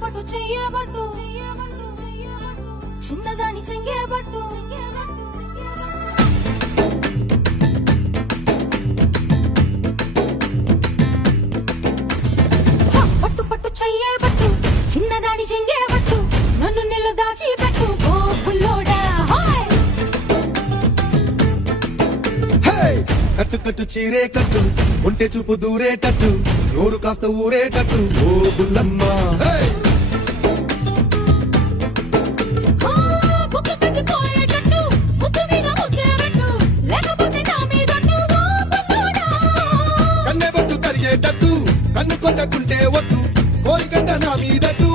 పట్టు చెయ్యబట్టు చిన్నదాని చెంగేబట్టు పట్టు పట్టు చెయ్యబట్టు చిన్నదాని చెంగేబట్టు నన్ను నిల్లు దాచి పెట్టు ఓ పుల్లోడా కట్టు కట్టు చీరే కట్టు ఒంటె చూపు దూరేటట్టు నోరు కాస్త ఊరేటట్టు ఓ బుల్లమ్మ బుక్కు కట్టిపోయేటట్టు ముద్దు మీద ముద్దేబట్టు లేకపోతే నా మీదట్టు ఓ పుల్లోడా కన్నె బొట్టు కరిగేటట్టు కన్ను కొట్టకుంటే వద్దు కోరికంట నా మీదట్టు